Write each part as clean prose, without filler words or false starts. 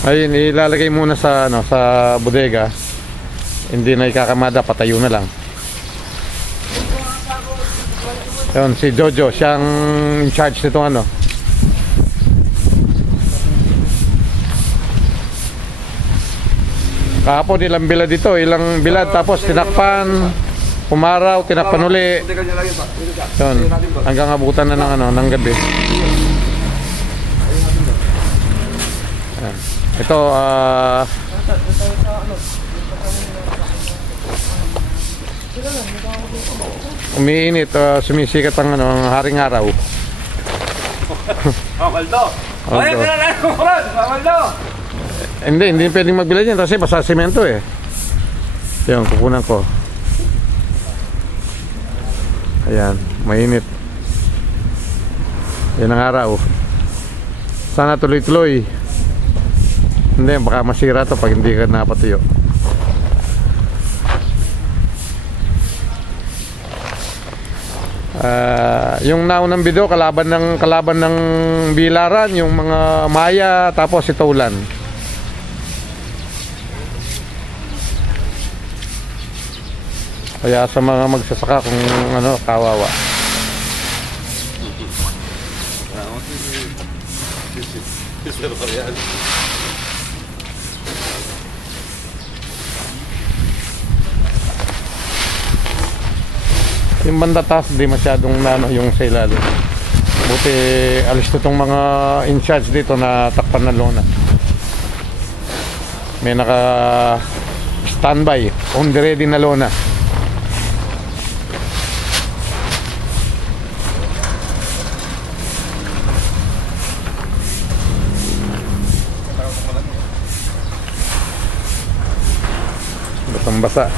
Ayun, ilalagay muna sa ano, sa bodega. Hindi na ikakamada, patayo na lang. Yun, si Jojo, siyang in charge nitong ano. Kahapon ilang bilad dito, ilang bilad, tapos tinakpan, umaraw, tinakpan uli. Yun, hanggang abutan na ng ano, ng gabi. Ito, umiinit, sumisikat ang ano, ang haring araw. Kaldo! Ay, pinalalaan ko ron! Kaldo! Hindi pwedeng magbilad yan kasi basa semento eh. Yan, kukunan ko. Ayan, mainit. Yan ang araw. Sana tuloy-tuloy. Hindi, baka masira to pag hindi ka napatuyo. Yung naunang video kalaban ng Bilaran, yung mga Maya, tapos ito ulan. Kaya sa mga magsasaka kung ano, kawawa. Yung banda taas di masyadong nano yung sa ilalim. Buti alis to tong mga in charge dito na takpan na lona. May naka standby, on the ready na lona. Basang basa.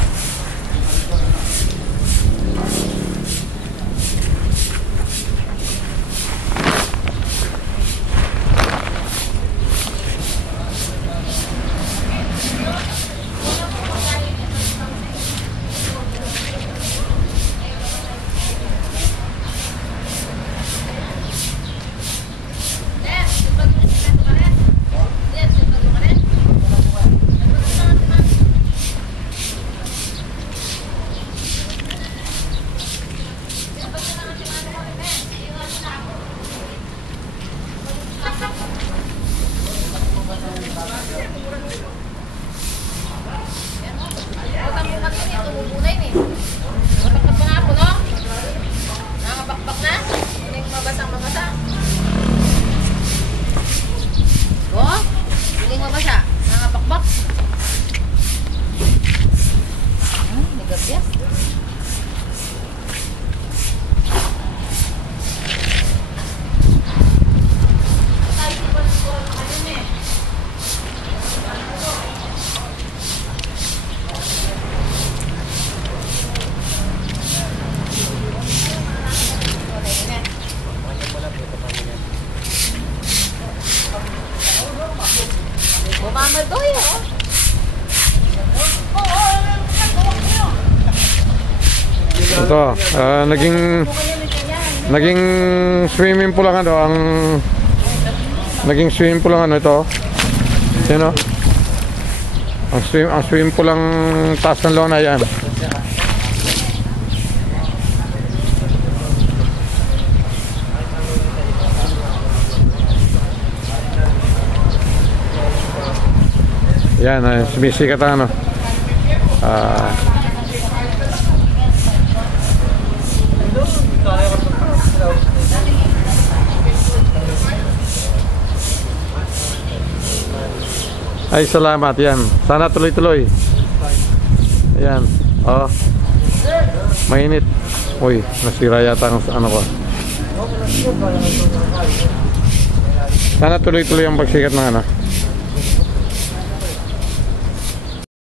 Ito, naging swimming pool lang ano, naging swimming pool lang ano ito. Yan o. Ang swimming pool lang taas ng lona yan. Yan, sumisikat ang ano. Ay, salamat yan. Sana tuloy-tuloy. Ayan. Oh. Mainit. Uy, nasira yata ang ano ko. Sana tuloy-tuloy ang pagsikat ng ano.